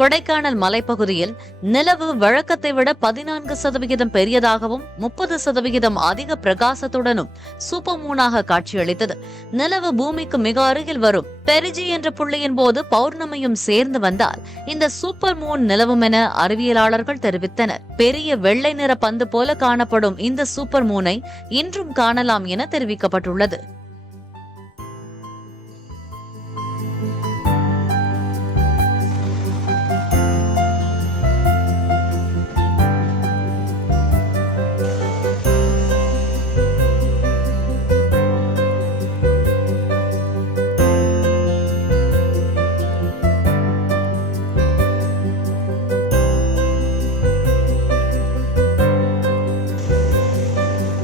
கொடைக்கானல் மலைப்பகுதியில் நிலவு வழக்கத்தை விட 14% பெரியதாகவும் 30% அதிக பிரகாசத்துடனும் சூப்பர் மூனாக காட்சியளித்தது. நிலவு பூமிக்கு மிக அருகில் வரும் பெரிஜி என்ற புள்ளியின் போது பௌர்ணமியும் சேர்ந்து வந்தால் இந்த சூப்பர் மூன் நிலவும் என அறிவியலாளர்கள் தெரிவித்தனர். பெரிய வெள்ளை நிற பந்து போல காணப்படும் இந்த சூப்பர் மூனை இன்றும் காணலாம் என தெரிவிக்கப்பட்டுள்ளது.